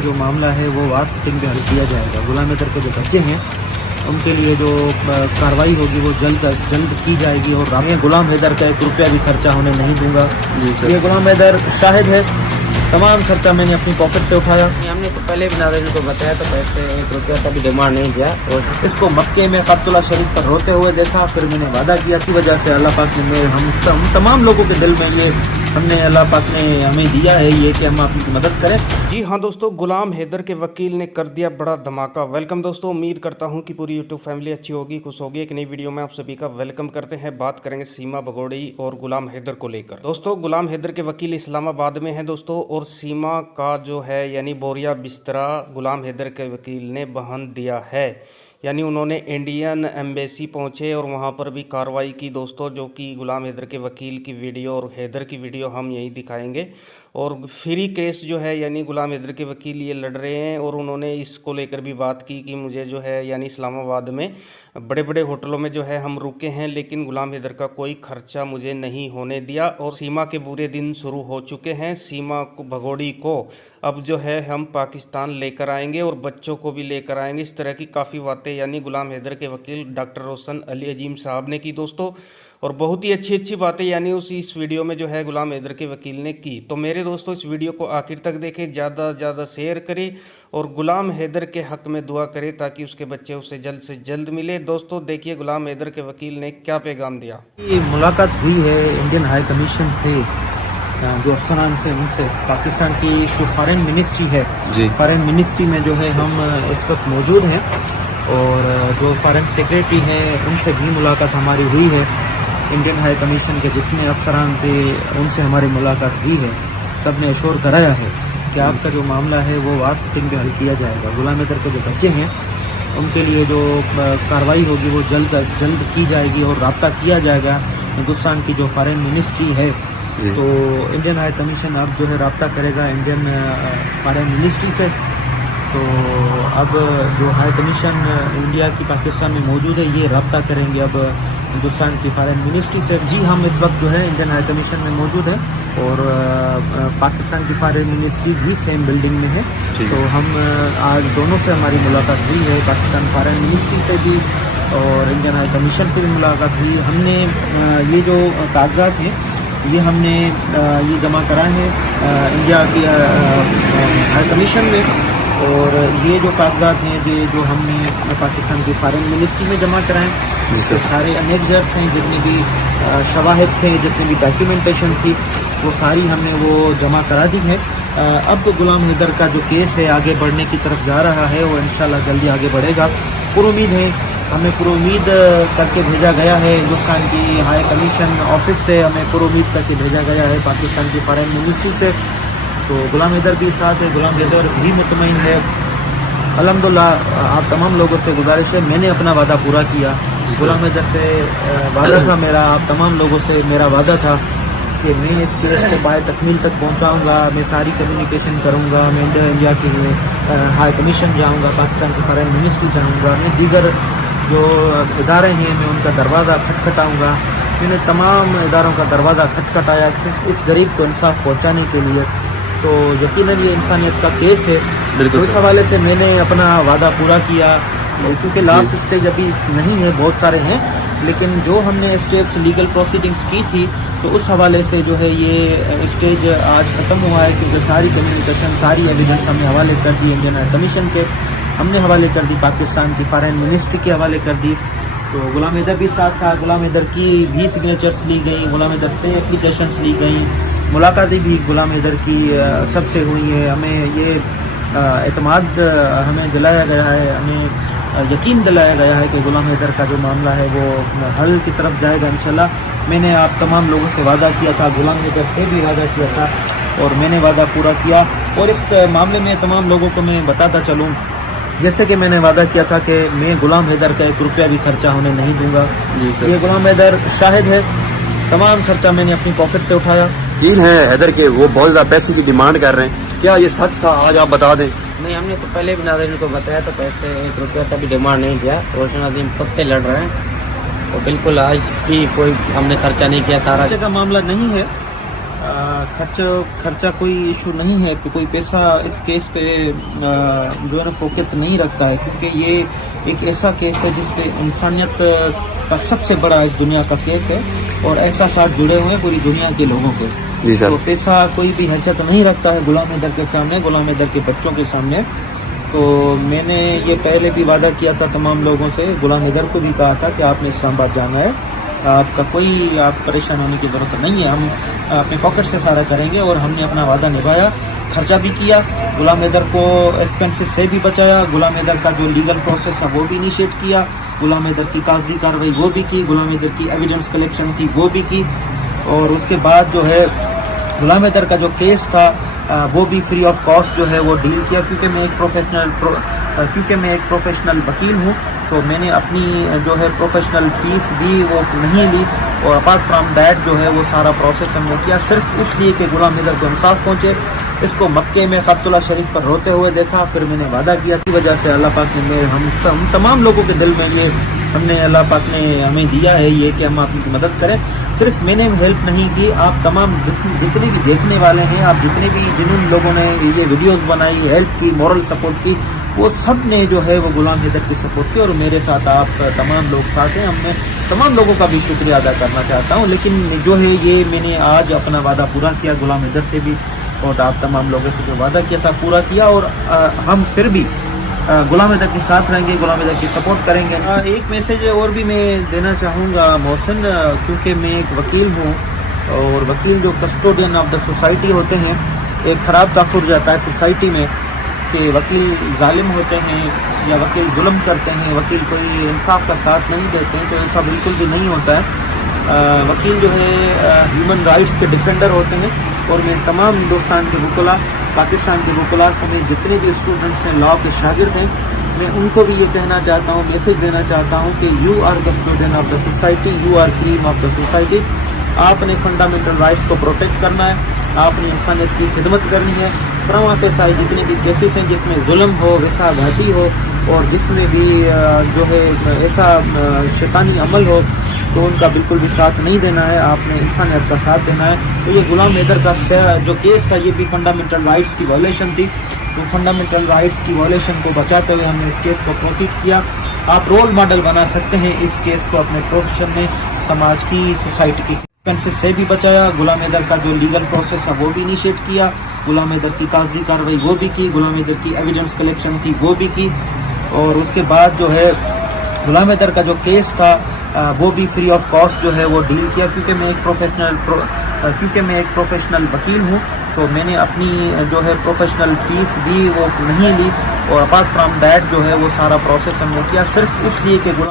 आपका जो मामला है वो वार सिटिंग पे हल किया जाएगा। गुलाम हैदर के जो बच्चे हैं उनके लिए जो कार्रवाई होगी वो जल्द की जाएगी और मैं गुलाम हैदर का 1 रुपया भी खर्चा होने नहीं दूंगा। ये गुलाम हैदर शाहिद है, तमाम खर्चा मैंने अपनी पॉकेट से उठाया। हमने तो पहले भी नाज़रीन को बताया तो पैसे 1 रुपया का भी डिमांड नहीं किया और इसको मक्के में कब्तुल्लाह शरीफ पर रोते हुए देखा, फिर मैंने वादा किया। की वजह से अल्लाह पाक ने हम तमाम लोगों के दिल में ये हमने अल्लाह पाक ने हमें दिया है ये कि हम आपकी मदद करें। जी हाँ दोस्तों, गुलाम हैदर के वकील ने कर दिया बड़ा धमाका। वेलकम दोस्तों, उम्मीद करता हूँ कि पूरी यूट्यूब फैमिली अच्छी होगी, खुश होगी। एक नई वीडियो में आप सभी का वेलकम करते हैं। बात करेंगे सीमा भगोड़ी और गुलाम हैदर को लेकर। दोस्तों, गुलाम हैदर के वकील इस्लामाबाद में हैं दोस्तों, और सीमा का जो है यानी बोरिया बिस्तरा गुलाम हैदर के वकील ने बहन दिया है। यानी उन्होंने इंडियन एम्बेसी पहुंचे और वहां पर भी कार्रवाई की दोस्तों, जो कि गुलाम हैदर के वकील की वीडियो और हैदर की वीडियो हम यही दिखाएंगे। और फ्री केस जो है यानी गुलाम हैदर के वकील ये लड़ रहे हैं, और उन्होंने इसको लेकर भी बात की कि मुझे जो है यानी इस्लामाबाद में बड़े बड़े होटलों में जो है हम रुके हैं, लेकिन गुलाम हैदर का कोई खर्चा मुझे नहीं होने दिया। और सीमा के बुरे दिन शुरू हो चुके हैं। सीमा को भगोड़ी को अब जो है हम पाकिस्तान लेकर आएंगे और बच्चों को भी लेकर आएंगे। इस तरह की काफ़ी बातें यानी गुलाम हैदर के वकील डॉक्टर रोशन अली अजीम साहब ने की दोस्तों, और बहुत ही अच्छी बातें यानी इस वीडियो में जो है गुलाम हैदर के वकील ने की। तो मेरे दोस्तों, इस वीडियो को आखिर तक देखें, ज़्यादा शेयर करें और गुलाम हैदर के हक में दुआ करें ताकि उसके बच्चे उसे जल्द से जल्द मिले। दोस्तों देखिए गुलाम हैदर के वकील ने क्या पैगाम दिया। ये मुलाकात हुई है इंडियन हाई कमीशन से, जो अफसरान से उनसे पाकिस्तान की जो फॉरेन मिनिस्ट्री है, फॉरेन मिनिस्ट्री में जो है हम इस वक्त मौजूद हैं, और जो फॉरेन सेक्रेटरी हैं उनसे भी मुलाकात हमारी हुई है। इंडियन हाई कमीशन के जितने अफसरान थे उनसे हमारी मुलाकात हुई है। सब ने अशोर कराया है कि आपका जो मामला है वो वार सिटिंग पे हल किया जाएगा। गुलाम हैदर के जो बच्चे हैं उनके लिए जो कार्रवाई होगी वो जल्द की जाएगी और रब्ता किया जाएगा। हिंदुस्तान की जो फॉरेन मिनिस्ट्री है, तो इंडियन हाई कमीशन अब जो है रब्ता करेगा इंडियन फॉरेन मिनिस्ट्री से। तो अब जो हाई कमीशन इंडिया की पाकिस्तान में मौजूद है ये रब्ता करेंगे अब हिंदुस्तान की फॉरेन मिनिस्ट्री से। जी हम इस वक्त जो है इंडियन हाई कमीशन में मौजूद है, और पाकिस्तान की फॉरेन मिनिस्ट्री भी सेम बिल्डिंग में है। तो हम आज दोनों से हमारी मुलाकात हुई है, पाकिस्तान फॉरेन मिनिस्ट्री से भी और इंडियन हाई कमीशन से भी मुलाकात हुई। हमने ये जो कागजात हैं ये हमने ये जमा कराए हैं इंडिया की हाई कमीशन में, और ये जो कागजात हैं जो हमने पाकिस्तान की फॉरेन मिनिस्ट्री में जमा कराएं, इसके सारे अनेक्जर्स हैं, जितने भी शवाहिद थे, जितनी भी डॉक्यूमेंटेशन थी वो सारी हमने वो जमा करा दी है। अब तो गुलाम हैदर का जो केस है आगे बढ़ने की तरफ जा रहा है, वो इंशाल्लाह जल्दी आगे बढ़ेगा। पुरुमीद है, हमें पुरुमीद करके भेजा गया है हिंदुस्तान की हाई कमीशन ऑफिस से, हमें पुरुमीद करके भेजा गया है पाकिस्तान की फॉरेन मिनिस्ट्री से। तो गुलाम हैदर भी साथ है, गुलाम हैदर भी मुतमईन है। अल्हम्दुलिल्लाह आप तमाम लोगों से गुजारिश है, मैंने अपना वादा पूरा किया। गुलाम हैदर से वादा था मेरा, आप तमाम लोगों से मेरा वादा था कि मैं इस केस को बाय तकमील तक पहुंचाऊंगा, मैं सारी कम्युनिकेशन करूंगा, मैं इंडिया के हाई कमीशन जाऊंगा, पाकिस्तान की फॉरेन मिनिस्ट्री जाऊंगा, मैं दीगर जो इदारे हैं मैं उनका दरवाज़ा खटखटाऊंगा। मैंने तमाम इदारों का दरवाज़ा खटखटाया सिर्फ इस गरीब को इंसाफ पहुँचाने के लिए। तो यकीनन ये इंसानियत का केस है, तो इस हवाले से मैंने अपना वादा पूरा किया। क्योंकि लास्ट स्टेज अभी नहीं है, बहुत सारे हैं, लेकिन जो हमने स्टेप्स लीगल प्रोसीडिंग्स की थी तो उस हवाले से जो है ये स्टेज आज ख़त्म हुआ है, क्योंकि सारी कम्युनिकेशन सारी एविडेंस हमने हवाले कर दी इंडियन हाई कमीशन के, हमने हवाले कर दी पाकिस्तान की फॉरेन मिनिस्ट्री के हवाले कर दी। तो गुलाम हैदर भी साथ था, गुलाम हैदर की भी सिग्नेचर्स ली गई, गुलाम हैदर से एप्लीकेशंस ली गई, मुलाकातें भी गुलाम हैदर की सबसे हुई है। हमें ये एतमाद हमें दिलाया गया है, हमें यकीन दिलाया गया है कि गुलाम हैदर का जो मामला है वो हल की तरफ जाएगा इंशाल्लाह। मैंने आप तमाम लोगों से वादा किया था, गुलाम हैदर से भी वादा किया था, और मैंने वादा पूरा किया। और इस मामले में तमाम लोगों को मैं बताता चलूँ, जैसे कि मैंने वादा किया था कि मैं गुलाम हैदर का 1 रुपया भी खर्चा होने नहीं दूंगा। ये गुलाम हैदर शाहिद है, तमाम खर्चा मैंने अपनी पॉकेट से उठाया। वकील हैं हैदर के, वो बहुत ज़्यादा पैसे की डिमांड कर रहे हैं, क्या ये सच था? आज आप बता दें। नहीं, हमने तो पहले भी नाज़रीन को बताया तो पैसे 1 रुपया का भी डिमांड नहीं किया। रोशन अजीम खुद से लड़ रहे हैं, तो बिल्कुल आज भी कोई हमने खर्चा नहीं किया। सारा का मामला नहीं है, खर्चा कोई इशू नहीं है, कोई पैसा इस केस पे जो है ना फोकस नहीं रखता है, क्योंकि ये एक ऐसा केस है जिसपे इंसानियत का सबसे बड़ा इस दुनिया का केस है और ऐसा साथ जुड़े हुए हैं पूरी दुनिया के लोगों के। जी सर। तो पैसा कोई भी हैसियत नहीं रखता है गुलाम हैदर के सामने, गुलाम हैदर के बच्चों के सामने। तो मैंने ये पहले भी वादा किया था तमाम लोगों से, गुलाम हैदर को भी कहा था कि आपने इस्लामाबाद जाना है, आपका कोई आप परेशान होने की ज़रूरत नहीं है, हम अपने पॉकेट से सारा करेंगे। और हमने अपना वादा निभाया, खर्चा भी किया, गुलाम हैदर को एक्सपेंसेस से भी बचाया, गुलाम हैदर का जो लीगल प्रोसेस है वो भी इनिशिएट किया, गुलाम हैदर की कागजी कार्रवाई वो भी की, गुलाम हैदर की एविडेंस कलेक्शन थी वो भी की। और उसके बाद जो है गुलाम हैदर का जो केस था वो भी फ्री ऑफ कॉस्ट जो है वो डील किया, क्योंकि मैं एक प्रोफेशनल वकील हूँ, तो मैंने अपनी जो है प्रोफेशनल फीस भी वो नहीं ली। और अपार्ट फ्रॉम दैट जो है वो सारा प्रोसेस हमने किया सिर्फ इसलिए कि गुलाम हैदर को इंसाफ पहुँचे। इसको मक्के में खतुल्ला शरीफ पर रोते हुए देखा, फिर मैंने वादा किया की वजह से अल्लाह पाक ने हम तमाम लोगों के दिल में ये हमने अल्लाह पाक ने हमें दिया है ये कि हम आपकी मदद करें। सिर्फ मैंने हेल्प नहीं की, आप तमाम जितने भी देखने वाले हैं, आप जितने भी जिन लोगों ने ये वीडियोस बनाई, हेल्प की, मॉरल सपोर्ट की, वो सब ने जो है वो गुलाम हैदर की सपोर्ट की। और मेरे साथ आप तमाम लोग साथ हैं, मैं तमाम लोगों का भी शुक्रिया अदा करना चाहता हूँ। लेकिन जो है ये मैंने आज अपना वादा पूरा किया गुलाम हैदर से भी, और आप तमाम लोगों से जो वादा किया था पूरा किया। और हम फिर भी गुलाम हैदर के साथ रहेंगे, गुलाम हैदर की सपोर्ट करेंगे। एक मैसेज और भी मैं देना चाहूँगा मोहसिन, क्योंकि मैं एक वकील हूँ और वकील जो कस्टोडियन ऑफ द सोसाइटी होते हैं, एक ख़राब तासुर जाता है सोसाइटी में कि वकील जालिम होते हैं या वकील जुल्म करते हैं, वकील कोई इंसाफ का साथ नहीं देते हैं, तो ऐसा बिल्कुल भी नहीं होता है। वकील जो है ह्यूमन राइट्स के डिफेंडर होते हैं। और मैं तमाम हिंदुस्तान के वकला, पाकिस्तान के वकला समेत जितने भी स्टूडेंट्स हैं, लॉ के शागिर्द हैं, मैं उनको भी ये कहना चाहता हूँ, मैसेज देना चाहता हूँ कि you are the student of the society, you are cream of the society. आपने फंडामेंटल राइट्स को प्रोटेक्ट करना है, आपने इंसानियत की खिदमत करनी है। प्रमा पेशाई जितने भी केसेस हैं जिसमें जुल्म हो, वैसा घाटी हो, और जिसमें भी जो है ऐसा शैतानी अमल हो, तो उनका बिल्कुल भी साथ नहीं देना है, आपने इंसानियत का साथ देना है। तो ये गुलाम हैदर का जो केस था ये भी फंडामेंटल राइट्स की वायलेशन थी, तो फंडामेंटल राइट्स की वायलेशन को बचाते हुए हमने इस केस को प्रोसीड किया। आप रोल मॉडल बना सकते हैं इस केस को अपने प्रोफेशन में, समाज की, सोसाइटी की। एक्सपेंसेस से भी बचाया, गुलाम हैदर का जो लीगल प्रोसेस है वो भी इनिशिएट किया, गुलाम हैदर की कागजी कार्रवाई वो भी की, गुलाम हैदर की एविडेंस कलेक्शन थी वो भी की। और उसके बाद जो है गुलाम हैदर का जो केस था वो भी फ्री ऑफ कॉस्ट जो है वो डील किया, क्योंकि मैं एक प्रोफेशनल वकीलहूँ, तो मैंने अपनी जो है प्रोफेशनल फीस भी वो नहीं ली। और अपार्ट फ्रॉम दैट जो है वो सारा प्रोसेस हमने किया सिर्फ इसलिए कि